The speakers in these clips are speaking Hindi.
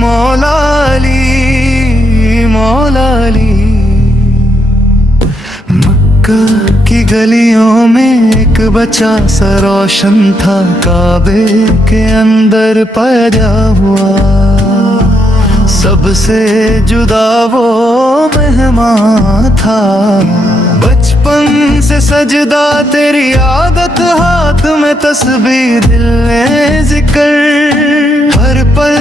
मौलाली मौलाली। मक्का की गलियों में एक बच्चा सा रोशन था, काबे के अंदर पैदा हुआ। सबसे जुदा वो मेहमान था, बचपन से सजदा तेरी आदत, हाथ में तस्बीह दिल में जिक्र, हर पल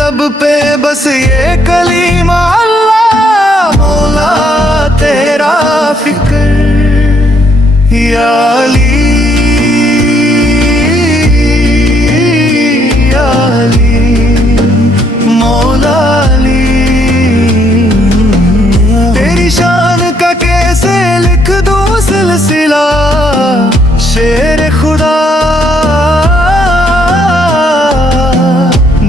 लब पे बस ये कलीमा अल्लाह मौला तेरा फिक्र। या अली या अली मौला अली, तेरी शान का कैसे लिख दूं सिलसिला, शेर खुदा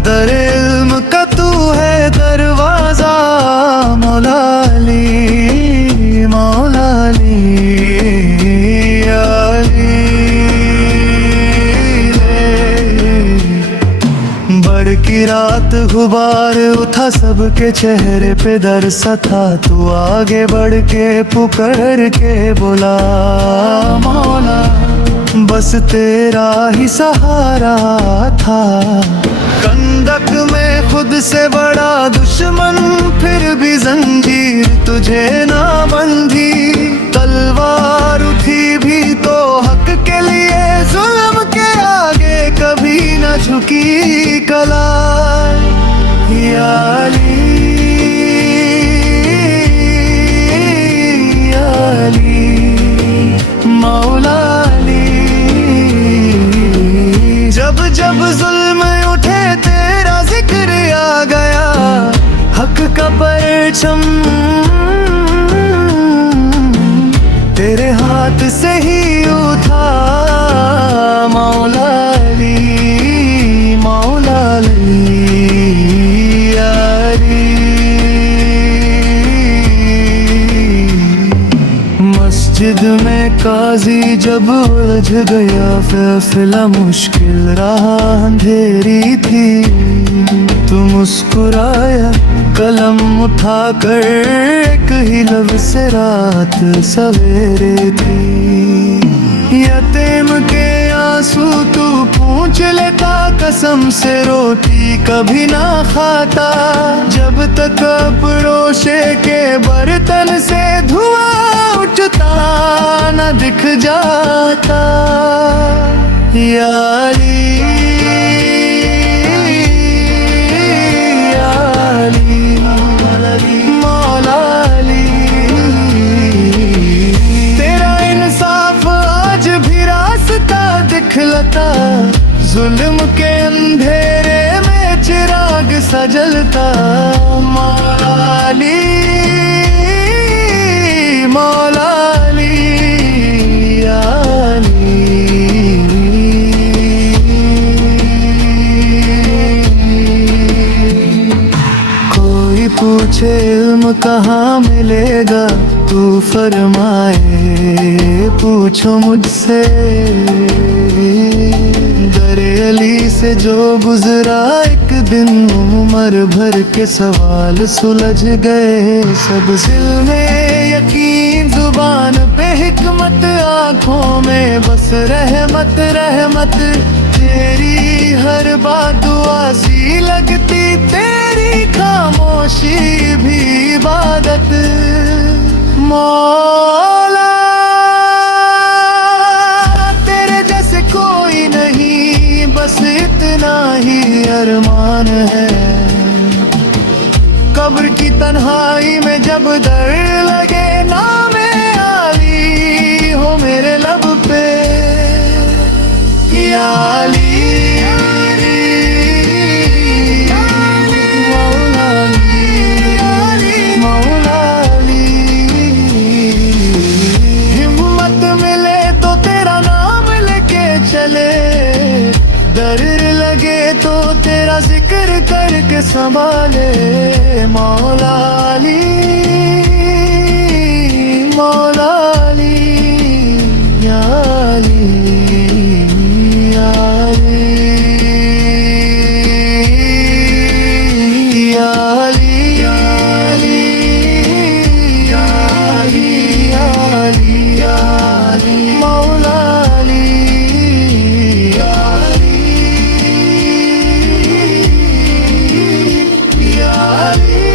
दर इल्म का तू है दरवाजा, मौला अली मौला अली। या अली बड़ की रात गुबार उठा, सबके चेहरे पे दर सा था, तू आगे बढ़ के पुकार के बोला मौला, बस तेरा ही सहारा था। कंदक में खुद से बड़ा दुश्मन, फिर भी जंजीर तुझे ना बंधी, तलवार उठी भी तो हक के लिए, जुल्म के आगे कभी न झुकी कलाई। या अली या अली मौला अली, जब जब जुल्म उठे तेरा जिक्र आ गया, हक का परचम तेरे हाथ से ही उठा, मौला अली मौला अली। या अली मस्जिद में काजी जब उलझ गया, फैसला मुश्किल रहा, अंधेरी थी, तू मुस्कुराया कलम उठा कर, एक ही लफ्ज़ से रात सवेरे थी। यतीम के आंसू तू पूछ लेता, कसम से रोटी कभी ना खाता, जब तक पड़ोसे के बर्तन से धुआं उठता न दिख जाता। या अली या अली मौला अली, तेरा इंसाफ आज भी रास्ता दिखलता, जुल्म के अंधेरे में चिराग सजलता, मौला अली मौला अली। या अली कोई पूछे इल्म कहाँ मिलेगा, तू फरमाए पूछो मुझसे, दरे अली से जो गुजरा एक दिन, उम्र भर के सवाल सुलझ गए सब। दिल में यकीन, जुबान पे हिकमत, आँखों में बस रहमत रहमत, तेरी हर बात दुआ सी लगती, तेरी खामोशी भी इबादत, मौला तेरे जैसे कोई नहीं, बस इतना ही अरमान है। कब्र की तन्हाई में जब दर लगे, नामे आली हो मेरे लब पे। या अली मौला अली मौला अली, हिम्मत मिले तो तेरा नाम लेके चले, दर लगे तेरा जिक्र करके संभाले मौला अली, मौला अली, या अली, या अली, या अली, या अली, या अली, या अली, या अली, मौला अली, या अली, या अली।